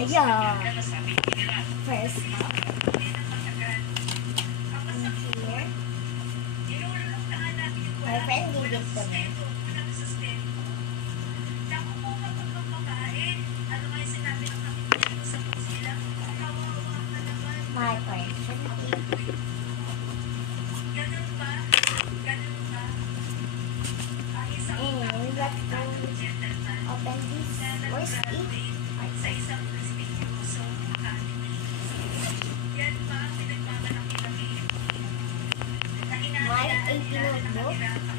Ayan. First up. My friend gave it to me. My friend. And let's go open this. Where's it? My 18 notebook.